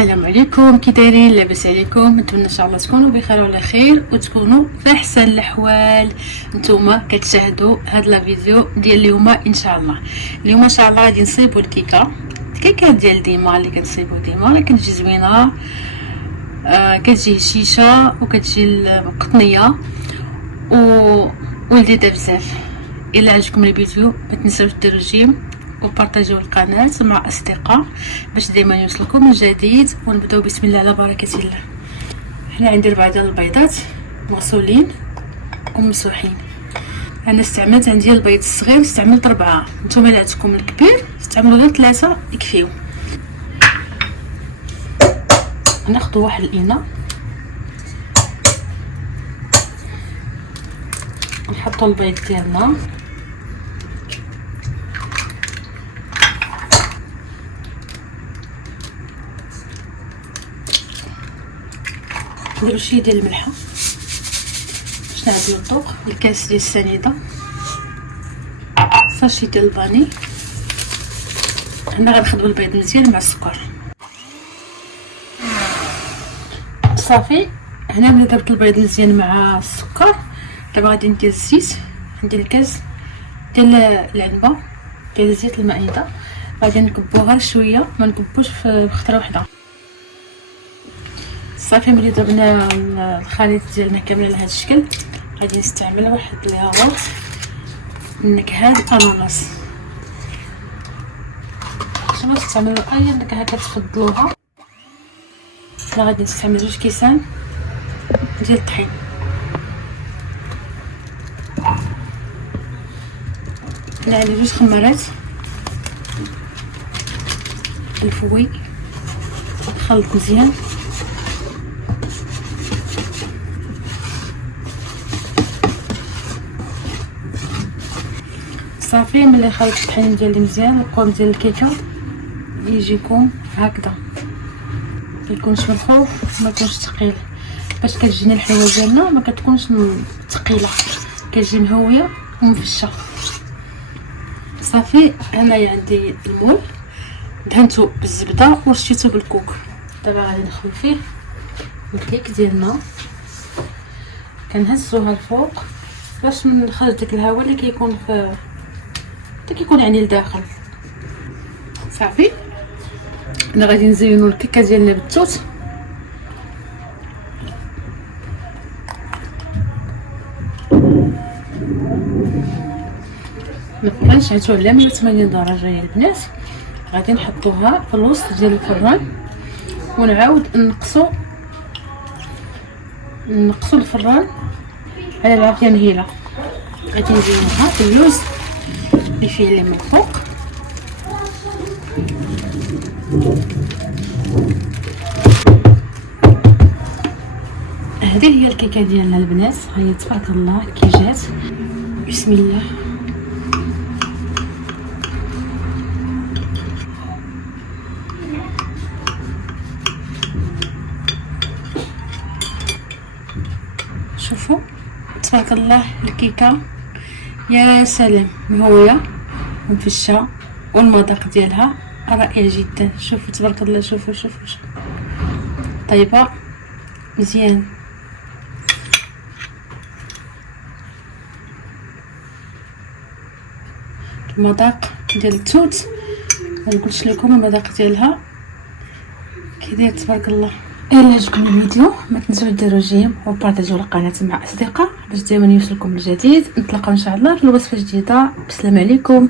السلام عليكم، كي دايرين؟ لاباس عليكم؟ نتمنى ان شاء الله تكونوا بخير وعلى خير وتكونوا في احسن الاحوال. نتوما كتشاهدوا هاد لا فيديو ديال اليوم ان شاء الله. اليوم ان شاء الله غادي نصيبوا الكيكه ديال ديما اللي كنصيبوا ديما، راه كتجي زوينه. كتجي هشيشه وكتجي قطنيه ولذيذه بزاف. الا عجبكم الفيديو ما تنساوش ديروا جيم وبارطاجيو القناه مع اصدقاء باش دائما يوصلكم الجديد. ونبداو بسم الله على بركه الله. هنا عندي 4 ديال البيضات مغسولين ومسوحين. انا استعملت عندي البيض الصغير، استعملت 4. نتوما اللي عندكم الكبير استعملوا غير 3 يكفيو. ناخذ واحد الاناء نحطوا البيض ديالنا، نديرو شويه ديال الملحه باش نعدلو الذوق، الكاس ديال السنيده، ساشي ديال الفاني. هنا غنخدمو البيض مزيان مع السكر صافي. هنا ملي درت البيض مزيان مع السكر، دابا غادي ندير الزيت. عندي الكاس ديال العنبه ديال زيت المائده، غادي نكبوها شويه، ما نكبوش في خطره واحده صافي. ملي درنا الخليط ديالنا كامل لهذا الشكل، غادي نستعمل واحد الياغورت النكهه الاناناس. شنو تستعملوا اي نكهه كتفضلوها. انا غادي نستعمل 2 كيسان ديال الطحين. هنا عندي 2 خمارات الفوي، نخلط مزيان. صافي ملي خلطت الطحين ديالي مزيان، القوام ديال الكيكه يجيكم هكذا، ما يكونش ملخوف ما يكونش ثقيل، باش كتجينا الحلوه ديالنا ما كتكونش ثقيله، كتجي مهويه ومفشه. صافي هنايا عندي المول دهنتو بالزبده ورشيتو بالكوك. دابا غادي ندخل فيه الكيك ديالنا، كنهزوها الفوق باش نخرج داك الهواء اللي كيكون في كيكون يعني لداخل. صافي انا غادي نزينوا الكيكه ديالنا بالتوت. ما نشعلوها على 180 درجه يا البنات. غادي نحطوها في الوسط ديال الفران ونعاود نقصوا الفران على العافيه مهيله. غادي نزينوها باللوز اللي فيه اللي من فوق. هذه هي الكيكه ديالنا البنات، هي تبارك الله كي جات. بسم الله. شوفوا تبارك الله الكيكه، يا سلام، مهويه ومفشه والمذاق ديالها رائع جدا. شوفوا تبارك الله، شوفوا طيبه مزيان. المذاق ديال التوت ما نقولش لكم، المذاق ديالها كي داير تبارك الله. الا عجبكم الفيديو ما تنسوش ديروا جيم وبارطاجيو القناه مع اصدقاء باش دائما يوصلكم الجديد. نتلاقاو ان شاء الله في وصفه جديده. بسلام عليكم.